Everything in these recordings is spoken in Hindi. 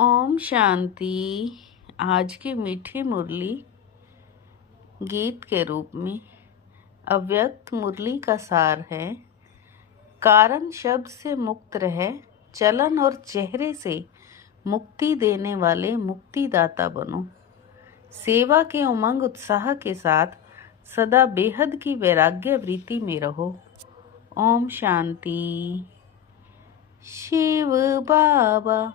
ओम शांति। आज की मीठी मुरली गीत के रूप में अव्यक्त मुरली का सार है। कारण शब्द से मुक्त रहे, चलन और चेहरे से मुक्ति देने वाले मुक्तिदाता बनो। सेवा के उमंग उत्साह के साथ सदा बेहद की वैराग्य वृत्ति में रहो। ओम शांति। शिव बाबा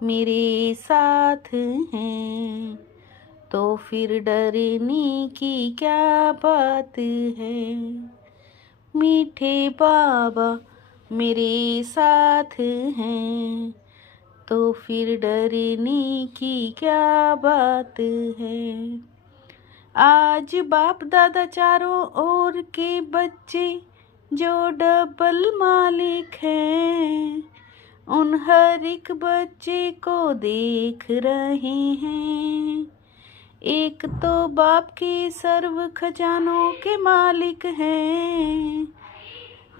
मेरे साथ हैं तो फिर डरने की क्या बात है। मीठे बाबा मेरे साथ हैं तो फिर डरने की क्या बात है। आज बाप दादा चारों ओर के बच्चे जो डबल मालिक हैं, उन हर एक बच्चे को देख रहे हैं। एक तो बाप के सर्व खजानों के मालिक हैं,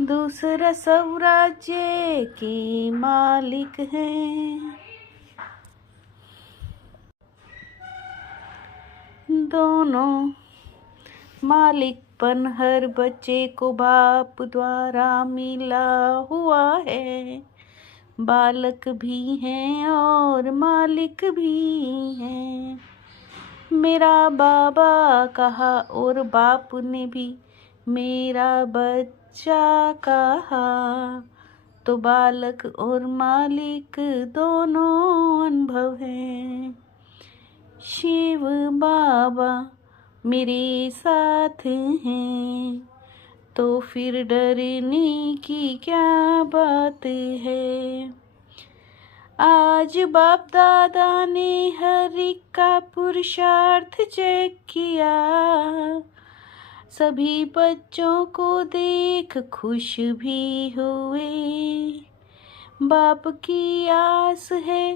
दूसरा सब राज्य के मालिक हैं। दोनों मालिकपन हर बच्चे को बाप द्वारा मिला हुआ है। बालक भी हैं और मालिक भी हैं। मेरा बाबा कहा और बाप ने भी मेरा बच्चा कहा, तो बालक और मालिक दोनों अनुभव हैं। शिव बाबा मेरे साथ हैं तो फिर डरने की क्या बात है। आज बाप दादा ने हर एक का पुरुषार्थ चेक किया। सभी बच्चों को देख खुश भी हुए। बाप की आस है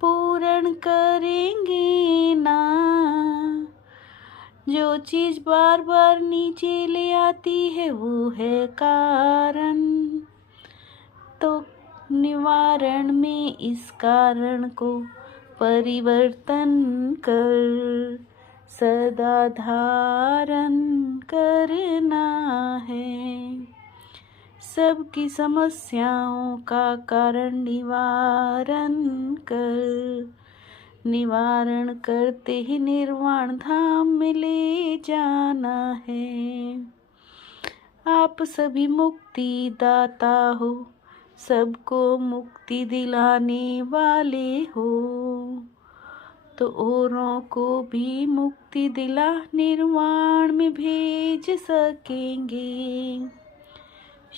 पूर्ण करेंगे ना। जो चीज बार बार नीचे ले आती है वो है कारण, तो निवारण में इस कारण को परिवर्तन कर सदा धारण करना है। सबकी समस्याओं का कारण निवारण कर, निवारण करते ही निर्वाण धाम में ले जाना है। आप सभी मुक्ति दाता हो, सबको मुक्ति दिलाने वाले हो, तो औरों को भी मुक्ति दिला निर्वाण में भेज सकेंगे।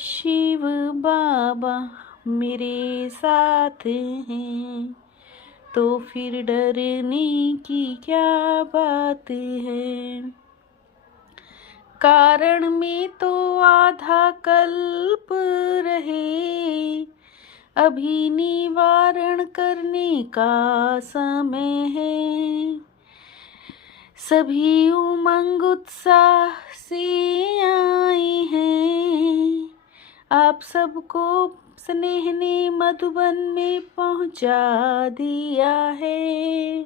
शिव बाबा मेरे साथ हैं तो फिर डरने की क्या बात है। कारण में तो आधा कल्प रहे, अभी निवारण करने का समय है। सभी उमंग उत्साह से आए हैं, आप सबको स्नेह ने मधुबन में पहुंचा दिया है।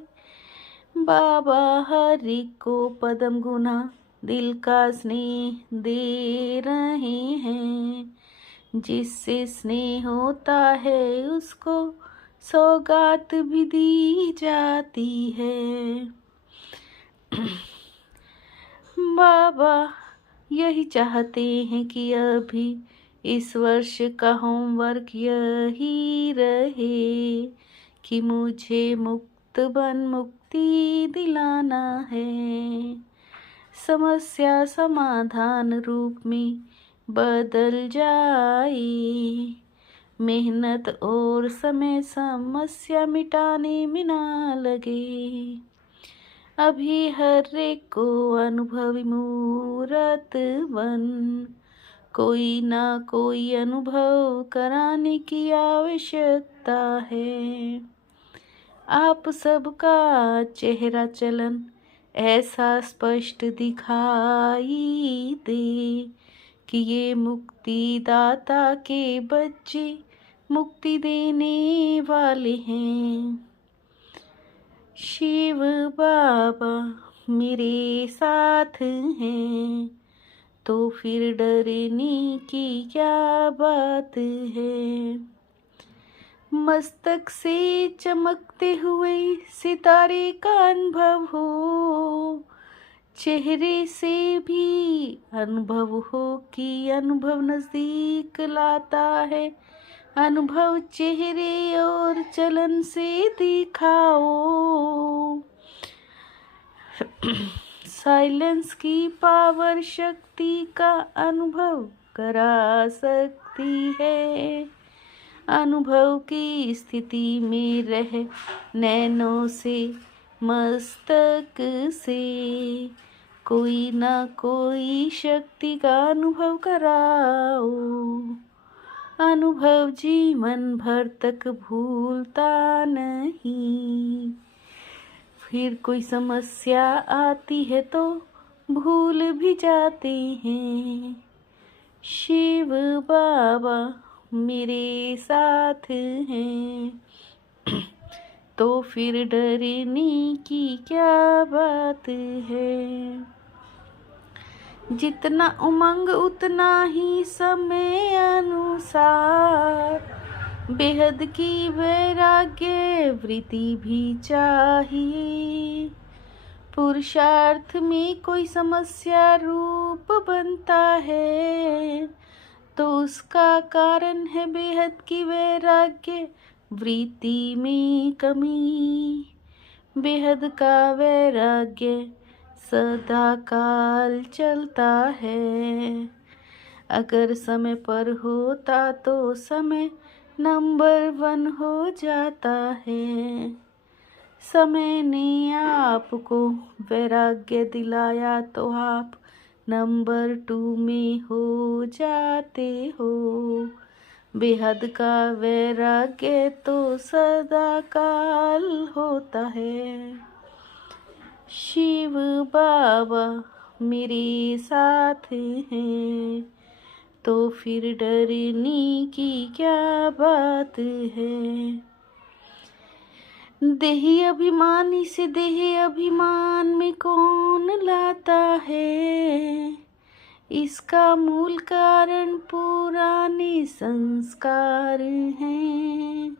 बाबा हर एक को पदम गुना दिल का स्नेह दे रहे हैं। जिससे स्नेह होता है उसको सौगात भी दी जाती है। बाबा यही चाहते हैं कि अभी इस वर्ष का होमवर्क यही रहे कि मुझे मुक्त बन मुक्ति दिलाना है। समस्या समाधान रूप में बदल जाए। मेहनत और समय समस्या मिटाने में ना लगे। अभी हर एक को अनुभवी मूरत बन कोई ना कोई अनुभव कराने की आवश्यकता है। आप सबका चेहरा चलन ऐसा स्पष्ट दिखाई दे कि ये मुक्तिदाता के बच्चे मुक्ति देने वाले हैं। शिव बाबा मेरे साथ हैं, तो फिर डरने की क्या बात है। मस्तक से चमकते हुए सितारे का अनुभव हो, चेहरे से भी अनुभव हो कि अनुभव नजदीक लाता है। अनुभव चेहरे और चलन से दिखाओ। साइलेंस की पावर शक्ति का अनुभव करा सकती है। अनुभव की स्थिति में रह नैनों से मस्तक से कोई ना कोई शक्ति का अनुभव कराओ। अनुभव जीवन भर तक भूलता नहीं। फिर कोई समस्या आती है तो भूल भी जाते हैं। शिव बाबा मेरे साथ हैं, तो फिर डरने की क्या बात है। जितना उमंग उतना ही समय अनुसार बेहद की वैराग्य वृत्ति भी चाहिए। पुरुषार्थ में कोई समस्या रूप बनता है तो उसका कारण है बेहद की वैराग्य वृत्ति में कमी। बेहद का वैराग्य सदा काल चलता है। अगर समय पर होता तो समय नंबर 1 हो जाता है। समय ने आपको वैराग्य दिलाया तो आप नंबर 2 में हो जाते हो। बेहद का वैराग्य तो सदा काल होता है। शिव बाबा मेरे साथ हैं, तो फिर डरने की क्या बात है। देही अभिमानी से देही अभिमान में कौन लाता है। इसका मूल कारण पुराने संस्कार हैं।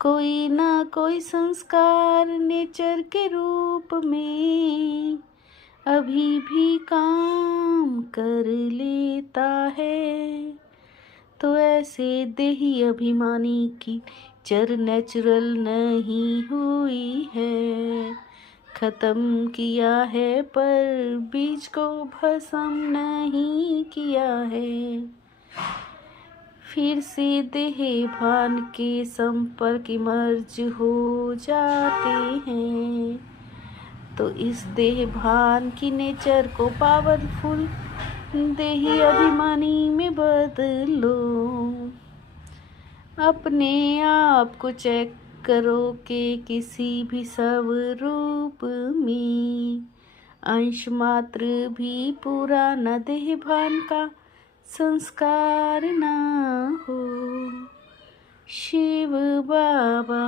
कोई ना कोई संस्कार नेचर के रूप में अभी भी काम कर लेता है। तो ऐसे देही अभिमानी की नेचर नेचुरल नहीं हुई है। खत्म किया है पर बीज को भस्म नहीं किया है। फिर से देह भान के संपर्क मर्ज हो जाते हैं। तो इस देह भान की नेचर को पावरफुल देही अभिमानी में बदलो। अपने आप को चेक करो कि किसी भी स्वरूप में अंश मात्र भी पूरा न देह भान का संस्कार ना हो। शिव बाबा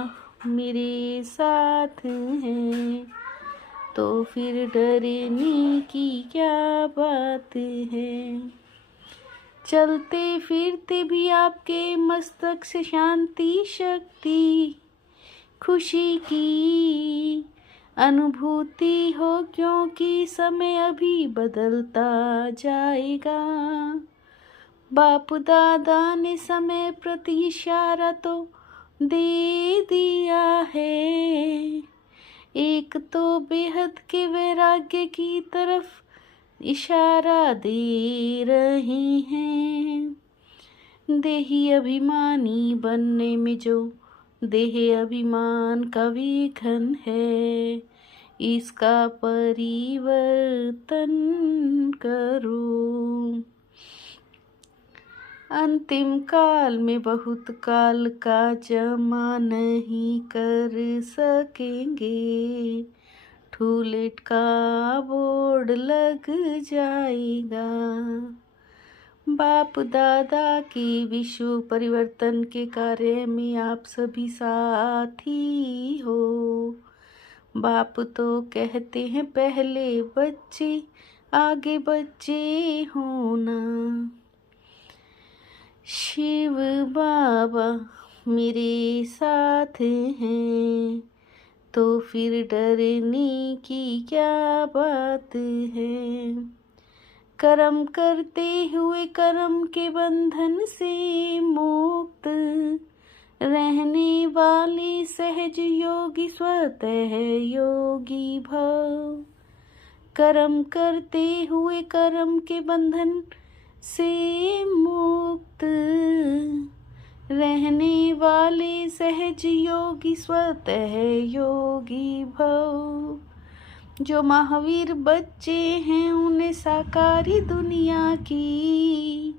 मेरे साथ हैं, तो फिर डरने की क्या बात है। चलते फिरते भी आपके मस्तक से शांति शक्ति खुशी की अनुभूति हो, क्योंकि समय अभी बदलता जाएगा। बाप दादा ने समय प्रति इशारा तो दे दिया है। एक तो बेहद के वैराग्य की तरफ इशारा दे रहे हैं। देही अभिमानी बनने में जो देह अभिमान का विघन है, इसका परिवर्तन करो। अंतिम काल में बहुत काल का जमा नहीं कर सकेंगे। टूलेट का बोर्ड लग जाएगा। बाप दादा की विश्व परिवर्तन के कार्य में आप सभी साथी हो। बाप तो कहते हैं पहले बच्चे आगे बच्चे होना। शिव बाबा मेरे साथ हैं तो फिर डरने की क्या बात है। कर्म करते हुए कर्म के बंधन से मुक्त रहने वाले सहज योगी स्वतः योगी भव। कर्म करते हुए कर्म के बंधन से मुक्त रहने वाले सहज योगी स्वतः योगी भव। जो महावीर बच्चे हैं उन्हें साकारी दुनिया की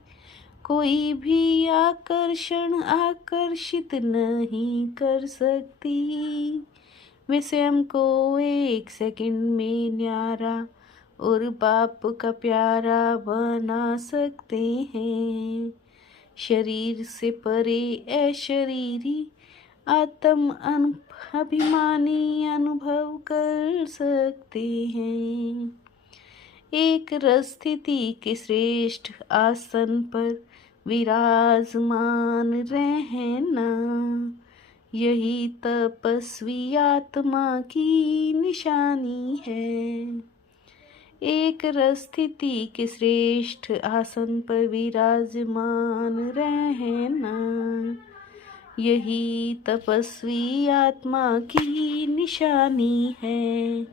कोई भी आकर्षण आकर्षित नहीं कर सकती। वे स्वयं को एक सेकंड में न्यारा और बाप का प्यारा बना सकते हैं। शरीर से परे अशरीरी आत्म अभिमानी अनुभव कर सकते हैं। एक रस स्थिति के श्रेष्ठ आसन पर विराजमान रहना, यही तपस्वी आत्मा की निशानी है। एक रस स्थिति के श्रेष्ठ आसन पर विराजमान रहना, यही तपस्वी आत्मा की निशानी है।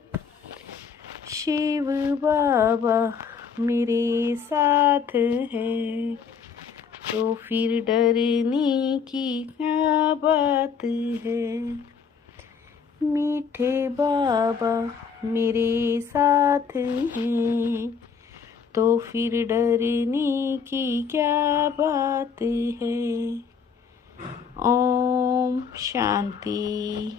शिव बाबा मेरे साथ है तो फिर डरने की क्या बात है। मीठे बाबा मेरे साथ हैं तो फिर डरने की क्या बात है। ओम शांति।